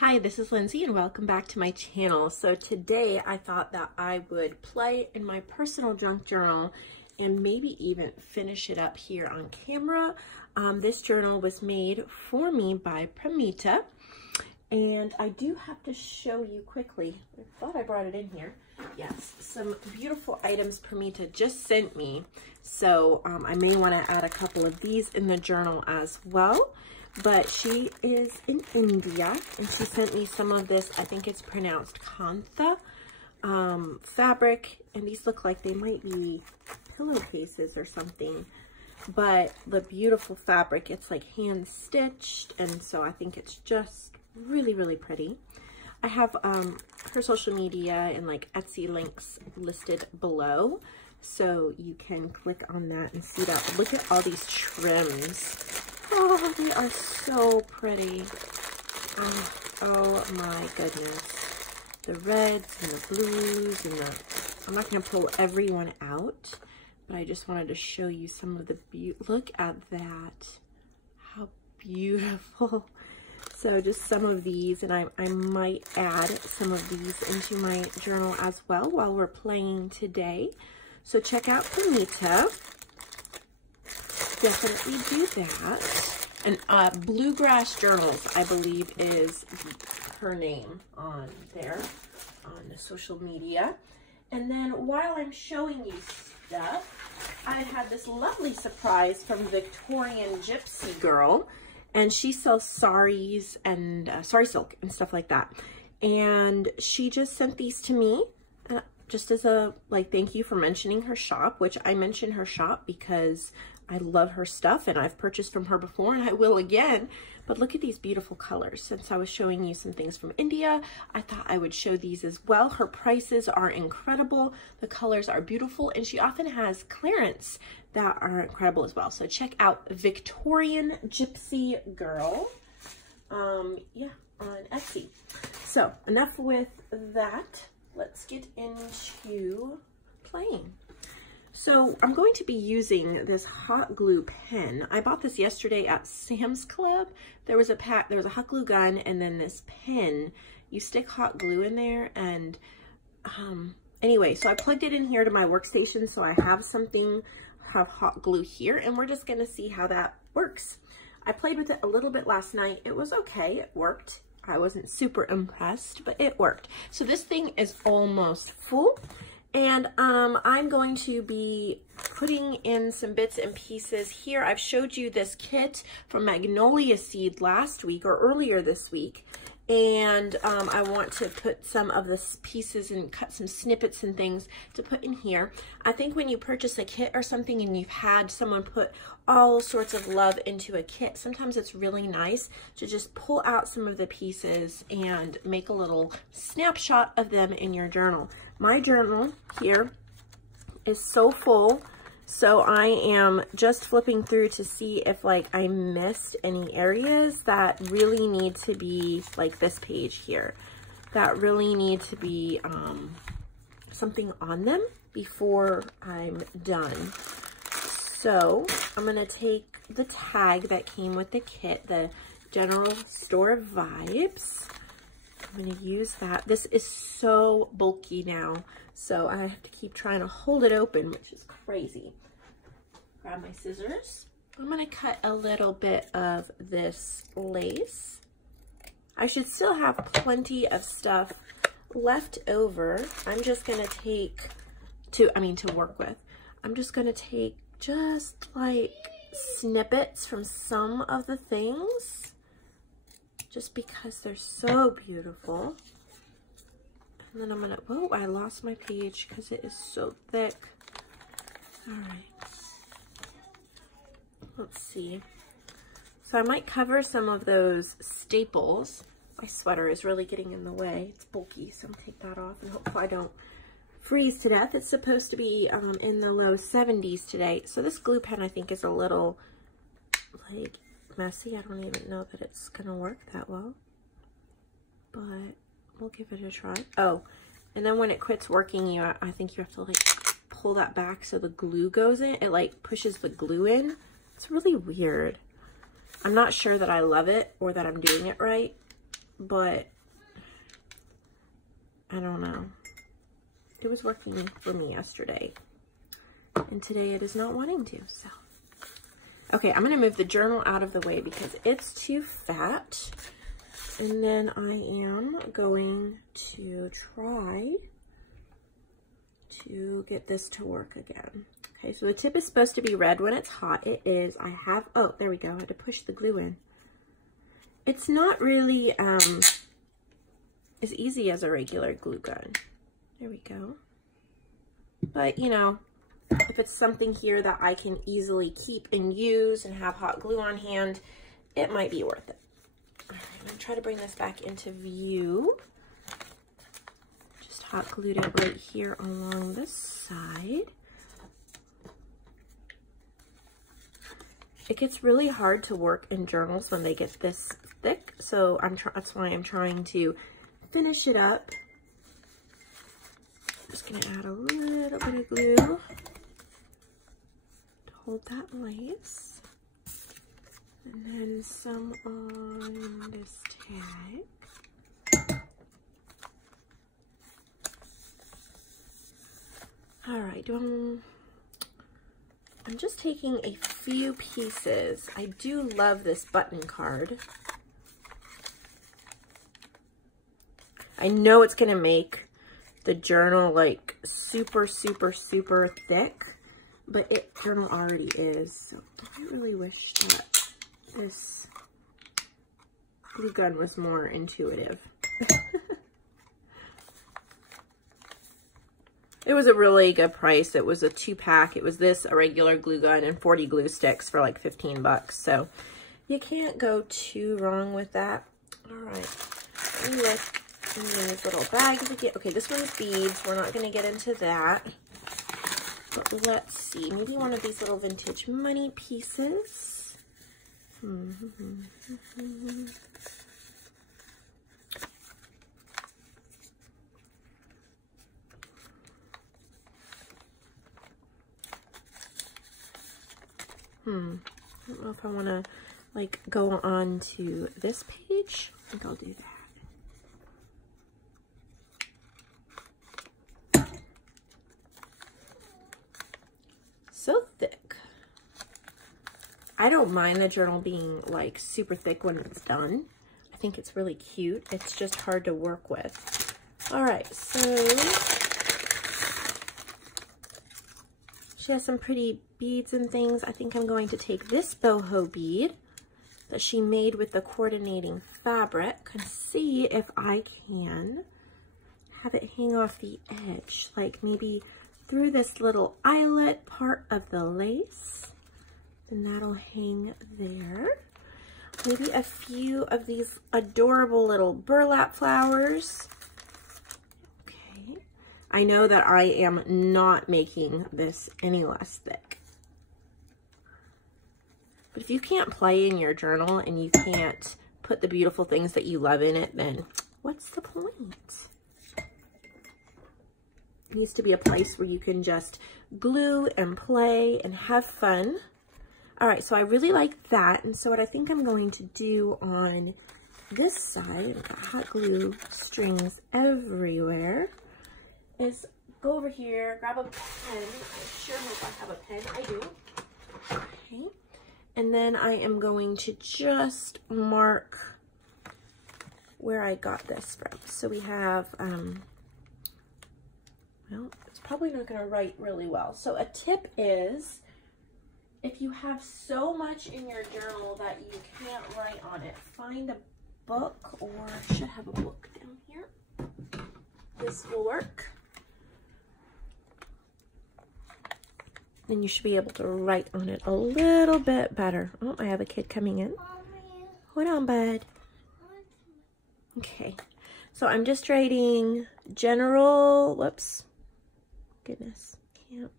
Hi, this is Lindsay and welcome back to my channel. So today I thought that I would play in my personal junk journal and maybe even finish it up here on camera. This journal was made for me by Pramita, and I do have to show you quickly. I thought I brought it in here. Yes, some beautiful items Pramita just sent me. So I may want to add a couple of these in the journal as well. But she is in India and she sent me some of this, I think it's pronounced kantha fabric, and these look like they might be pillowcases or something, but the beautiful fabric, it's like hand stitched, and so I think it's just really pretty. I have her social media and like Etsy links listed below, so you can click on that and see that. Look at all these trims. Oh, they are so pretty. Oh my goodness. The reds and the blues and the, I'm not going to pull everyone out, but I just wanted to show you some of the look at that. How beautiful. So just some of these, and I might add some of these into my journal as well while we're playing today. So check out Pramita. Definitely do that. And Bluegrass Journals, I believe, is her name on there on the social media. And then while I'm showing you stuff, I had this lovely surprise from Victorian Gypsy Girl, and she sells saris and sari silk and stuff like that. And she just sent these to me just as a thank you for mentioning her shop, which I mention her shop because I love her stuff and I've purchased from her before and I will again. But look at these beautiful colors. Since I was showing you some things from India, I thought I would show these as well. Her prices are incredible. The colors are beautiful, and she often has clearance that are incredible as well. So check out Victorian Gypsy Girl, yeah, on Etsy. So enough with that. Let's get into playing. So I'm going to be using this hot glue pen. I bought this yesterday at Sam's Club. There was a pack, there was a hot glue gun, and then this pen. You stick hot glue in there, and anyway, so I plugged it in here to my workstation, so I have hot glue here, and we're just gonna see how that works. I played with it a little bit last night. It was okay, it worked. I wasn't super impressed, but it worked. So this thing is almost full. And I'm going to be putting in some bits and pieces here. I've showed you this kit from Magnolia Seed last week or earlier this week. And I want to put some of the pieces and cut some snippets and things to put in here. I think when you purchase a kit or something and you've had someone put all sorts of love into a kit, sometimes it's really nice to just pull out some of the pieces and make a little snapshot of them in your journal. My journal here is so full, so I am just flipping through to see if I missed any areas that really need to be this page here, that really need to be something on them before I'm done. So I'm gonna take the tag that came with the kit, the General Store Vibes. I'm gonna use that. This is so bulky now, so I have to keep trying to hold it open, which is crazy. Grab my scissors. I'm gonna cut a little bit of this lace. I should still have plenty of stuff left over. I'm just gonna take to work with. I'm just gonna take just snippets from some of the things, just because they're so beautiful. And then I'm gonna, whoa, I lost my page because it is so thick. All right. Let's see. So I might cover some of those staples. My sweater is really getting in the way. It's bulky, so I'm gonna take that off and hopefully I don't freeze to death. It's supposed to be in the low 70s today. So this glue pen I think is a little messy. I don't even know that it's gonna work that well, but we'll give it a try. Oh, and then when it quits working, I think you have to pull that back so the glue goes in. It pushes the glue in. It's really weird. I'm not sure that I love it or that I'm doing it right, but I don't know. It was working for me yesterday, and today it is not wanting to, so. Okay, I'm gonna move the journal out of the way because it's too fat. And then I am going to try to get this to work again. Okay, so the tip is supposed to be red when it's hot. It is. I have, oh, there we go. I had to push the glue in. It's not really as easy as a regular glue gun. There we go. But, you know, if it's something here that I can easily keep and use and have hot glue on hand, it might be worth it. All right, I'm gonna try to bring this back into view. Just hot glued it right here along this side. It gets really hard to work in journals when they get this thick, so that's why I'm trying to finish it up. I'm just gonna add a little bit of glue to hold that lace. And then some on this tag. All right, I'm just taking a few pieces. I do love this button card. I know it's gonna make the journal like super, super, super thick, but journal already is. So I really wish that this glue gun was more intuitive. It was a really good price. It was a 2-pack. It was this, a regular glue gun, and 40 glue sticks for like 15 bucks. So you can't go too wrong with that. All right, let me look in these little bags again. Okay, this one's beads. We're not going to get into that. But let's see, maybe one of these little vintage money pieces. I don't know if I want to like go on to this page. I think I'll do that. So thick. I don't mind the journal being like super thick when it's done. I think it's really cute. It's just hard to work with. All right, so she has some pretty beads and things. I think I'm going to take this boho bead that she made with the coordinating fabric and see if I can have it hang off the edge, like maybe through this little eyelet part of the lace. And that'll hang there. Maybe a few of these adorable little burlap flowers. Okay. I know that I am not making this any less thick. But if you can't play in your journal and you can't put the beautiful things that you love in it, then what's the point? It needs to be a place where you can just glue and play and have fun. All right, so I really like that. And so what I think I'm going to do on this side, I've got hot glue strings everywhere, is go over here, grab a pen. I sure hope I have a pen. I do. Okay. And then I am going to just mark where I got this from. So we have, well, it's probably not going to write really well. So a tip is, if you have so much in your journal that you can't write on it, find a book, or I should have a book down here. This will work. Then you should be able to write on it a little bit better. Oh, I have a kid coming in. Hold on, bud. Okay, so I'm just writing general, whoops, goodness, can't.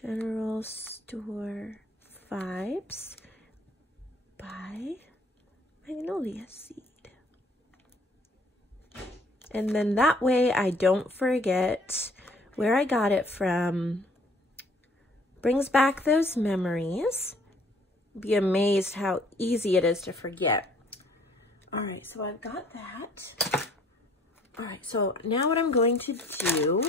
General Store Vibes by Magnolia Seed. And then that way I don't forget where I got it from. Brings back those memories. Be amazed how easy it is to forget. All right, so I've got that. All right, so now what I'm going to do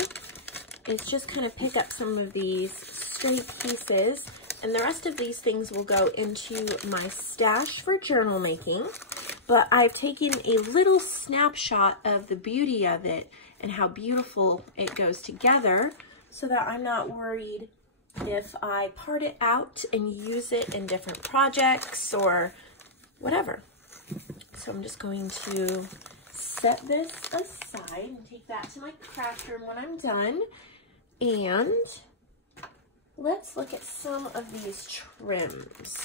is just kind of pick up some of these stray pieces, and the rest of these things will go into my stash for journal making. But I've taken a little snapshot of the beauty of it and how beautiful it goes together, so that I'm not worried if I part it out and use it in different projects or whatever. So I'm just going to set this aside and take that to my craft room when I'm done. And let's look at some of these trims.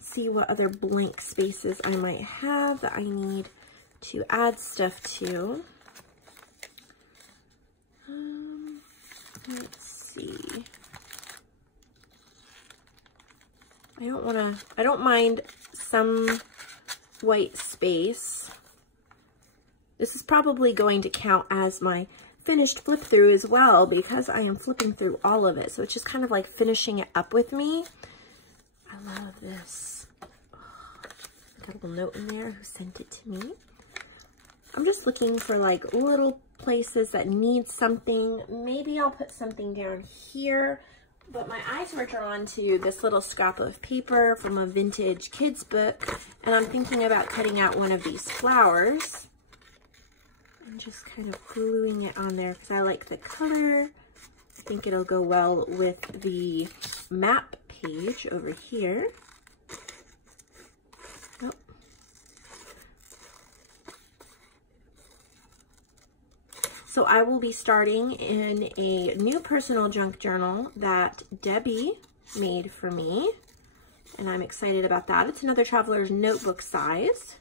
See what other blank spaces I might have that I need to add stuff to. Let's see. I don't mind some white space. This is probably going to count as my finished flip through as well, because I am flipping through all of it. So it's just kind of like finishing it up with me. I love this. Oh, got a little note in there, who sent it to me. I'm just looking for like little places that need something. Maybe I'll put something down here, but my eyes were drawn to this little scrap of paper from a vintage kids book, and I'm thinking about cutting out one of these flowers and just kind of gluing it on there because I like the color. I think it'll go well with the map page over here. Oh. So I will be starting in a new personal junk journal that Debbie made for me, and I'm excited about that. It's another traveler's notebook size.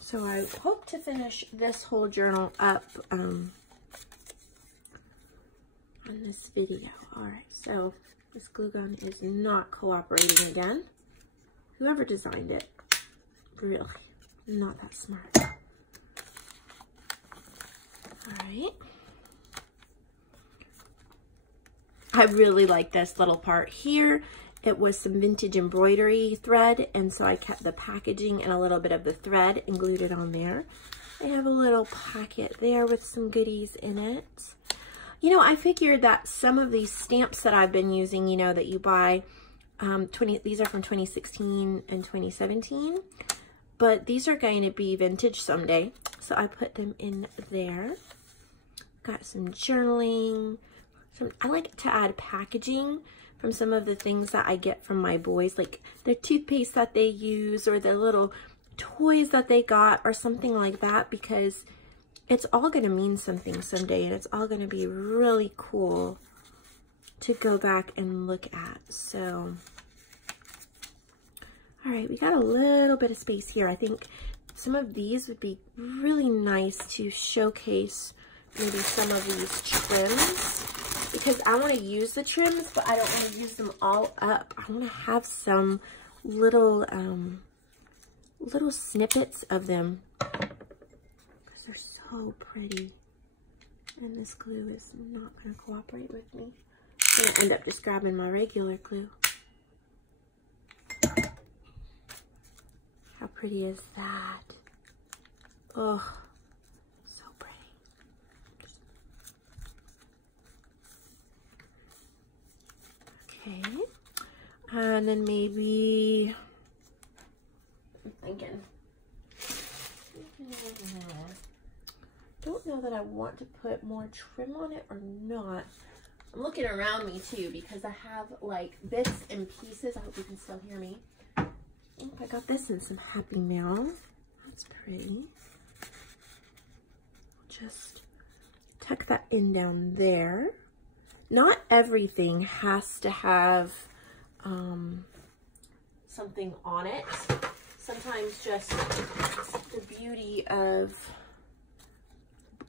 So I hope to finish this whole journal up on this video. All right, so this glue gun is not cooperating again. Whoever designed it, really not that smart. All right. I really like this little part here. It was some vintage embroidery thread, and so I kept the packaging and a little bit of the thread and glued it on there. I have a little pocket there with some goodies in it. You know, I figured that some of these stamps that I've been using, you know, that you buy, these are from 2016 and 2017, but these are going to be vintage someday. So I put them in there. Got some journaling. I like to add packaging from some of the things that I get from my boys, like the toothpaste that they use or the little toys that they got or something like that, because it's all going to mean something someday, and it's all going to be really cool to go back and look at. So, all right, we got a little bit of space here. I think some of these would be really nice to showcase maybe some of these trims, because I want to use the trims, but I don't want to use them all up. I want to have some little little snippets of them because they're so pretty. And this glue is not going to cooperate with me. I'm going to end up just grabbing my regular glue. How pretty is that? Oh, so pretty. Okay. And then maybe, I'm thinking, don't know that I want to put more trim on it or not. I'm looking around me too, because I have like bits and pieces. I hope you can still hear me. Oh, I got this in some Happy Mail. That's pretty. Just tuck that in down there. Not everything has to have something on it. Sometimes just the beauty of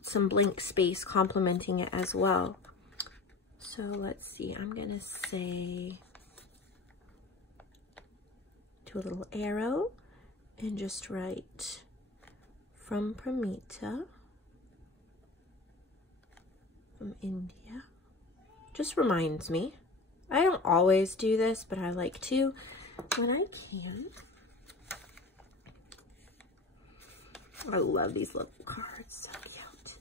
some blank space complementing it as well. So let's see, I'm gonna say, do a little arrow and just write from Pramita, from India. Just reminds me. I don't always do this, but I like to. when I can. I love these little cards, so cute.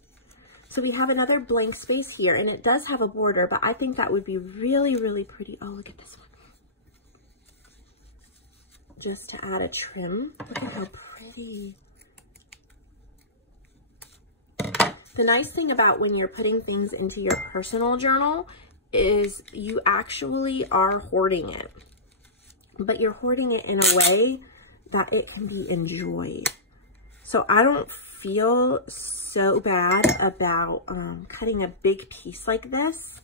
So we have another blank space here, and it does have a border, but I think that would be really, really pretty. Oh, look at this one. Just to add a trim. Look at how pretty. The nice thing about when you're putting things into your personal journal is you actually are hoarding it, but you're hoarding it in a way that it can be enjoyed. So I don't feel so bad about cutting a big piece like this,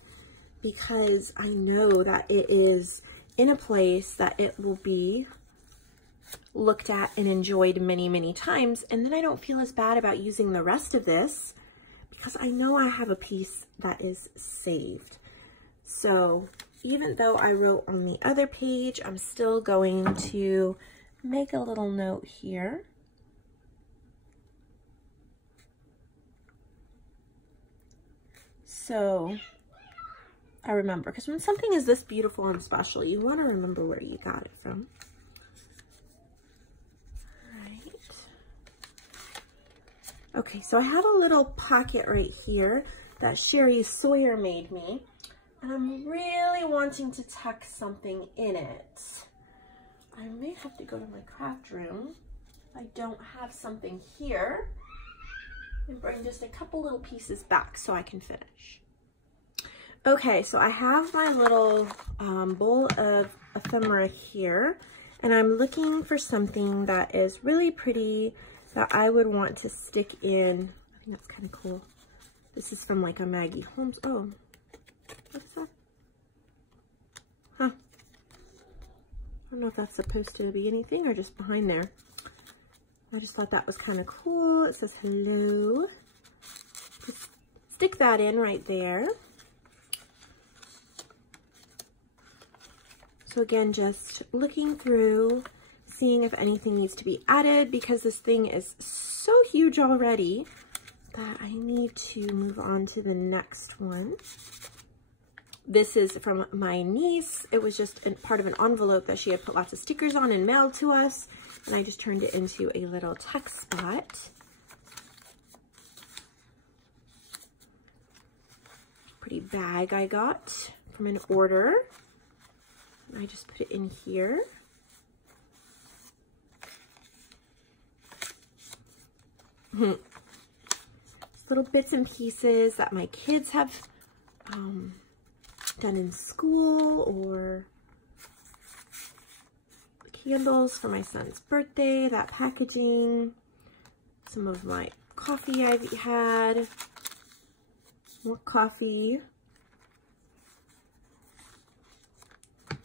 because I know that it is in a place that it will be looked at and enjoyed many, many times. And then I don't feel as bad about using the rest of this because I know I have a piece that is saved. So even though I wrote on the other page, I'm still going to make a little note here. So I remember, because when something is this beautiful and special, you want to remember where you got it from. Right. Okay, so I have a little pocket right here that Sherry Sawyer made me, and I'm really wanting to tuck something in it. I may have to go to my craft room if I don't have something here, and bring just a couple little pieces back so I can finish. Okay, so I have my little bowl of ephemera here, and I'm looking for something that is really pretty that I would want to stick in. I think that's kind of cool. This is from like a Maggie Holmes. Oh, what's that? Huh. I don't know if that's supposed to be anything or just behind there. I just thought that was kind of cool. It says hello. Just stick that in right there. So again, just looking through, seeing if anything needs to be added, because this thing is so huge already that I need to move on to the next one. This is from my niece. It was just part of an envelope that she had put lots of stickers on and mailed to us. And I just turned it into a little text spot. Pretty bag I got from an order. And I just put it in here. Little bits and pieces that my kids have done in school, or candles for my son's birthday, that packaging, some of my coffee I've had, more coffee,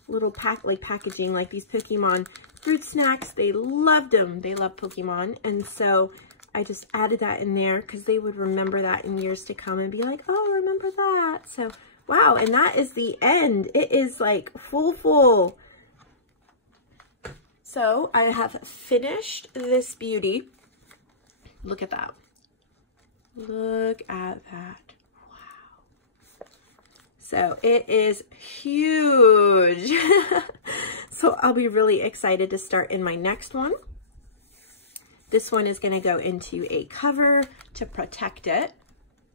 little packaging like these Pokemon fruit snacks. They loved them. They love Pokemon. And so I just added that in there because they would remember that in years to come and be like, oh, remember that. So, wow. And that is the end. It is like full. So I have finished this beauty. Look at that. Look at that. Wow. So it is huge. So I'll be really excited to start in my next one. This one is going to go into a cover to protect it,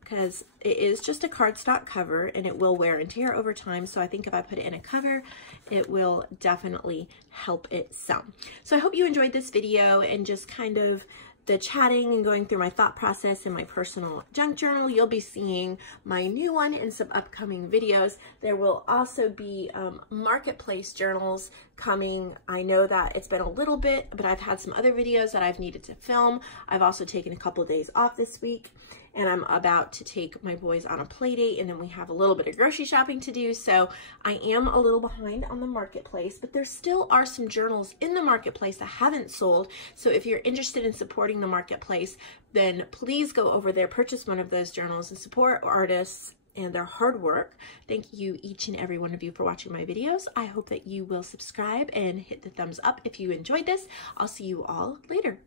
because it is just a cardstock cover and it will wear and tear over time. So I think if I put it in a cover, it will definitely help it some. So I hope you enjoyed this video and just kind of the chatting and going through my thought process in my personal junk journal. You'll be seeing my new one in some upcoming videos. There will also be marketplace journals coming. I know that it's been a little bit, but I've had some other videos that I've needed to film. I've also taken a couple of days off this week, and I'm about to take my boys on a play date, and then we have a little bit of grocery shopping to do. So I am a little behind on the marketplace, but there still are some journals in the marketplace that haven't sold. So if you're interested in supporting the marketplace, then please go over there, purchase one of those journals, and support artists and their hard work. Thank you, each and every one of you, for watching my videos. I hope that you will subscribe and hit the thumbs up if you enjoyed this. I'll see you all later.